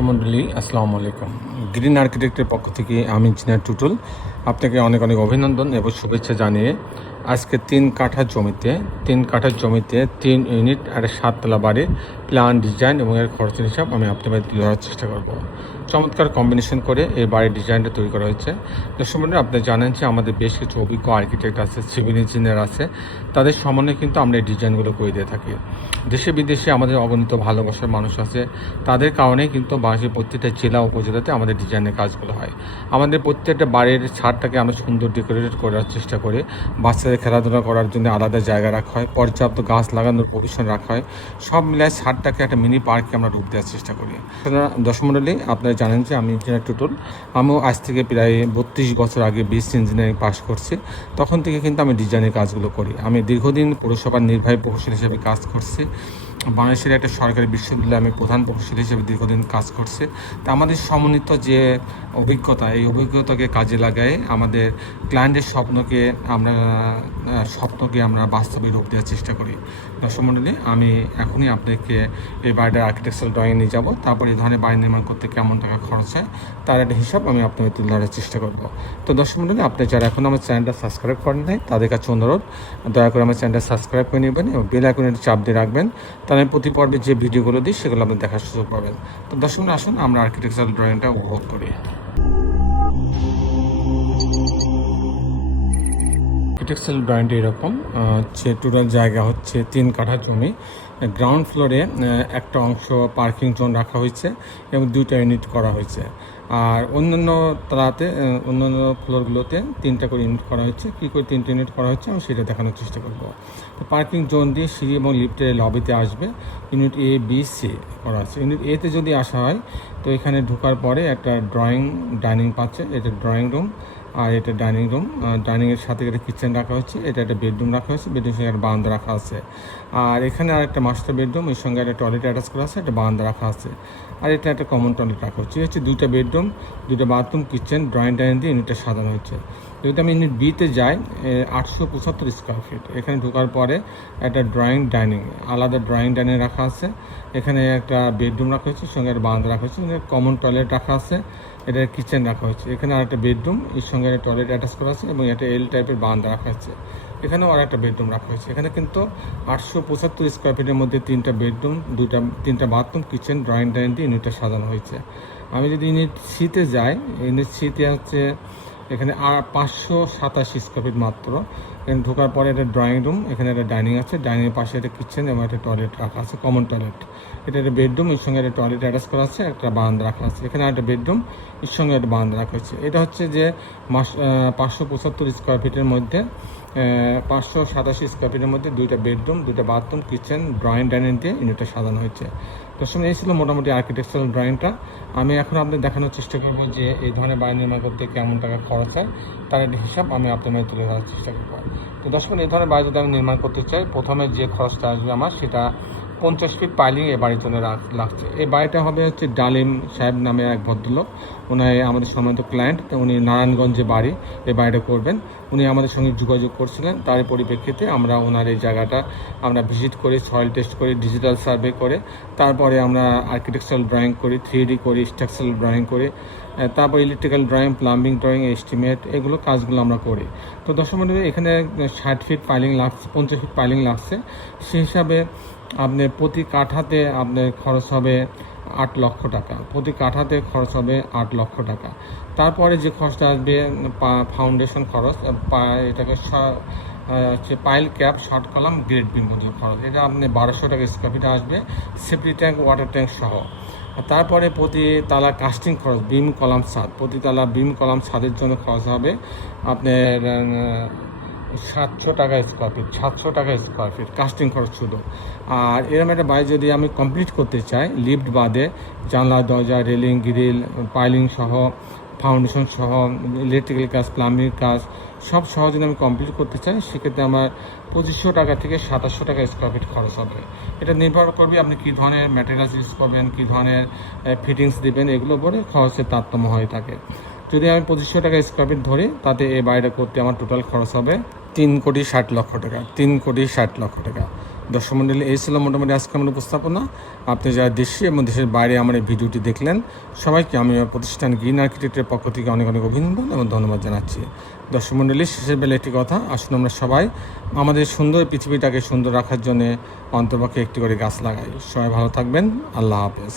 দর্শক মণ্ডলী আসসালামু আলাইকুম। গ্রিন আর্কিটেক্টের পক্ষ থেকে আমি ইঞ্জিনিয়ার টুটুল আপনাকে অনেক অনেক অভিনন্দন এবং শুভেচ্ছা জানিয়ে আজকে 3 কাঠা জমিতে 3 ইউনিট আর 7 তলা বাড়ির প্ল্যান ডিজাইন এবং এর খরচের হিসাব আমি আপনাদের তুলে ধরার চেষ্টা করব। চমৎকার কম্বিনেশন করে এই বাড়ির ডিজাইনটা তৈরি করা হয়েছে। দর্শক মণ্ডলী, আপনি জানেন যে আমাদের বেশ কিছু অভিজ্ঞ আর্কিটেক্ট আছে, সিভিল ইঞ্জিনিয়ার আছে, তাদের সমন্বয়ে কিন্তু আমরা এই ডিজাইনগুলো করে দিয়ে থাকি। দেশে বিদেশে আমাদের অগণিত ভালোবাসার মানুষ আছে, তাদের কারণে কিন্তু বাংলাদেশের প্রত্যেকটা জেলা উপজেলাতে আমাদের ডিজাইনের কাজগুলো হয়। আমাদের প্রত্যেকটা বাড়ির ছাদটাকে আমরা সুন্দর ডেকোরেট করার চেষ্টা করি। বাচ্চাদের খেলাধুলা করার জন্য আলাদা জায়গা রাখা হয়, পর্যাপ্ত গাছ লাগানোর প্রভিশন রাখা হয়। সব মিলায় ছাদটাকে একটা মিনি পার্কে আমরা রূপ দেওয়ার চেষ্টা করি। দর্শক মণ্ডলী, আপনারা জানেন যে আমি ইঞ্জিনিয়ার টুটুল। আমিও আজ থেকে প্রায় 32 বছর আগে বিএসসি ইঞ্জিনিয়ারিং পাস করছি। তখন থেকে কিন্তু আমি ডিজাইনের কাজগুলো করি। আমি দীর্ঘদিন পৌরসভার নির্বাহী প্রকৌশলী হিসেবে কাজ করছি। বাংলাদেশের একটা সরকারি বিশ্ববিদ্যালয়ে আমি প্রধান প্রকৌশলী হিসেবে দীর্ঘদিন কাজ করছি। তা আমাদের সমন্বিত যে অভিজ্ঞতা, এই অভিজ্ঞতাকে কাজে লাগায় আমাদের ক্লায়েন্টের স্বপ্নকে আমরা বাস্তবে রূপ দেওয়ার চেষ্টা করি। দর্শক মণ্ডলী, আমি এখনই আপনাকে এই বাড়িটার আর্কিটেকচারাল ড্রয়িং নিয়ে যাব। তারপর এই ধরনের বাড়ি নির্মাণ করতে কেমন টাকা খরচ হয় তার একটা হিসাব আমি আপনাকে তুলে ধরার চেষ্টা করব। তো দর্শক মণ্ডলী, আপনি যারা এখন আমার চ্যানেলটা সাবস্ক্রাইব করেন নাই তাদের কাছে অনুরোধ, দয়া করে আমার চ্যানেলটা সাবস্ক্রাইব করে নেবেন এবং বেল আইকনের চাপ দিয়ে রাখবেন। তাহলে প্রতি পর্বে যে ভিডিওগুলো দিই সেগুলো আপনি দেখার সুযোগ পাবেন। তো দর্শক আসুন আমরা আর্কিটেকচারাল ড্রয়িংটা উপভোগ করি। আর্কিটেকচারাল ড্রয়িংটা এরকম হচ্ছে, টোটাল জায়গা হচ্ছে 3 কাঠা জমি। গ্রাউন্ড ফ্লোরে একটা অংশ পার্কিং জোন রাখা হয়েছে এবং 2টা ইউনিট করা হয়েছে। আর অন্যান্য ফ্লোরগুলোতে 3টা করে ইউনিট করা হচ্ছে। কী করে 3টা ইউনিট করা হচ্ছে আমি সেটা দেখানোর চেষ্টা করব। তো পার্কিং জোন দিয়ে সিঁড়ি এবং লিফটের লবিতে আসবে। ইউনিট এ, বি, সি করা হচ্ছে। ইউনিট এতে যদি আসা হয় তো এখানে ঢোকার পরে একটা ডাইনিং পাচ্ছে, এটা ড্রয়িং রুম আর এটা ডাইনিং রুম। ডাইনিংয়ের সাথে একটা কিচেন রাখা হচ্ছে, এটা একটা বেডরুম রাখা হয়েছে, বেডরুমের সঙ্গে একটা বারান্দা রাখা আছে। আর এখানে আর একটা মাস্টার বেডরুম, এর সঙ্গে একটা টয়লেট অ্যাটাচ করা আছে, একটা বারান্দা রাখা আছে। আর এটা একটা কমন টয়লেট রাখা হচ্ছে। হচ্ছে 2টা বেডরুম, 2টা বাথরুম, কিচেন, ড্রয়িং ডাইনিং দিয়ে ইউনিটটা সাজানো হচ্ছে। যদি আমি ইউনিট বিতে যাই, 875 স্কোয়ার ফিট। এখানে ঢোকার পরে একটা আলাদা ড্রয়িং ডাইনিং রাখা আছে। এখানে একটা বেডরুম রাখা হয়েছে, সঙ্গে একটা বারান্দা রাখা হচ্ছে, কমন টয়লেট রাখা আছে, এটা কিচেন রাখা হয়েছে। এখানে আর একটা বেডরুম, এর সঙ্গে একটা টয়লেট অ্যাটাচ করা আছে এবং একটা এল টাইপের বারান্দা রাখা হয়েছে। এখানেও আর একটা বেডরুম রাখা হয়েছে। এখানে কিন্তু 875 স্কোয়ার ফিটের মধ্যে 3টা বেডরুম, 3টা বাথরুম, কিচেন, ড্রয়িং ডাইনিং দিয়ে ইউনিটটা সাজানো হয়েছে। আমি যদি ইউনিট সিতে যাই, ইউনিট সিতে হচ্ছে এখানে 587 স্কোয়ার ফিট মাত্র। এখানে ঢোকার পরে একটা ড্রয়িং রুম, এখানে একটা ডাইনিং আছে, ডাইনিংয়ের পাশে একটা কিচেন এবং একটা টয়লেট রাখা আছে, কমন টয়লেট। এটা একটা বেডরুম, এর সঙ্গে একটা টয়লেট অ্যাটাচ করা আছে, একটা বারান্দা রাখা আছে। এখানে একটা বেডরুম, এর সঙ্গে একটা বারান্দা রাখা হয়েছে। এটা হচ্ছে যে 575 স্কোয়ার ফিটের মধ্যে 587 স্কোয়ার ফিটের মধ্যে 2টা বেডরুম, 2টা বাথরুম, কিচেন, ড্রয়িং ডাইনিং দিয়ে ইউনিটটা সাজানো হয়েছে। দর্শক, এই ছিল মোটামুটি আর্কিটেকচারাল ড্রয়িংটা। আমি এখন আপনাদের দেখানোর চেষ্টা করবো যে এই ধরনের বাড়ি নির্মাণ করতে কেমন টাকা খরচ হয় তার একটা হিসাব আমি আপনাদের তুলে ধরার চেষ্টা করবো। তো দর্শক, এই ধরনের বাড়ি যদি আমি নির্মাণ করতে চাই, প্রথমে যে খরচটা আসবে আমার সেটা 50 ফিট পাইলিং এই বাড়ির জন্য লাগছে। এই বাড়িটা হবে হচ্ছে ডালিম সাহেব নামে এক ভদ্রলোক, উনি আমাদের সম্মানিত ক্লায়েন্ট। উনি নারায়ণগঞ্জে বাড়ি, এই বাড়িটা করবেন। উনি আমাদের সঙ্গে যোগাযোগ করছিলেন, তার পরিপ্রেক্ষিতে আমরা ওনার এই জায়গাটা আমরা ভিজিট করি, সয়েল টেস্ট করি, ডিজিটাল সার্ভে করে, তারপরে আমরা আর্কিটেকচারাল ড্রয়িং করি, 3D করি, স্ট্রাকচারাল ড্রয়িং করি, তারপর electrical drawing, plumbing drawing, estimate, এগুলো কাজগুলো আমরা করি। তো দর্শক মণ্ডলী, এখানে 60 ফিট পাইলিং লাগছে, 50 ফিট পাইলিং লাগছে। সেই হিসাবে আপনি প্রতি কাঠাতে আপনার খরচ হবে 8 লক্ষ টাকা। প্রতি কাঠাতে খরচ হবে 8 লক্ষ টাকা। তারপরে যে খরচটা আসবে ফাউন্ডেশন খরচ, এটাকে হচ্ছে pile cap, short column, grade beam মধ্যে খরচ, এটা আপনি 1200 টাকা স্কোয়ার ফিট আসবে, সেফটি ট্যাঙ্ক, ওয়াটার ট্যাঙ্ক সহ। তারপরে প্রতি তালা কাস্টিং খরচ, বিম কলাম ছাদ, প্রতি তালা বিম কলাম ছাদের জন্য খরচ হবে আপনার 700 টাকা স্কোয়ার ফিট, 700 টাকা স্কোয়ার ফিট কাস্টিং খরচ শুধু। আর এরকম একটা বাড়ি যদি আমি কমপ্লিট করতে চাই, লিফট বাদে জানলা, দরজা, রেলিং, গ্রিল, পাইলিং সহ, ফাউন্ডেশন সহ, ইলেকট্রিক্যাল কাজ, প্লাম্বিং কাজ সব সহ যদি আমি কমপ্লিট করতে চাই, সেক্ষেত্রে আমার 2500 টাকা থেকে 2700 টাকা স্কোয়ার ফিট খরচ হবে। এটা নির্ভর করবে আপনি কী ধরনের ম্যাটেরিয়ালস ইউজ করবেন, কী ধরনের ফিটিংস দেবেন, এগুলো পরে খরচের তারতম্য হয়ে থাকে। যদি আমি 2500 টাকা স্কোয়ার ফিট ধরি, তাতে এই বাড়িটা করতে আমার টোটাল খরচ হবে 3,60,00,000 টাকা, 3,60,00,000 টাকা। দর্শক মণ্ডলী, এই ছিল মোটামুটি আজকে আমার উপস্থাপনা। আপনি যারা দেশে এবং দেশের বাইরে আমার এই ভিডিওটি দেখলেন, সবাইকে আমি আমার প্রতিষ্ঠান গ্রিন আর্কিটেক্টের পক্ষ থেকে অনেক অনেক অভিনন্দন এবং ধন্যবাদ জানাচ্ছি। দর্শক মণ্ডলী, শেষের বেলা একটি কথা, আসুন আমরা সবাই আমাদের সুন্দর পৃথিবীটাকে সুন্দর রাখার জন্যে অন্তপক্ষে একটি করে গাছ লাগাই। সবাই ভালো থাকবেন। আল্লাহ হাফেজ।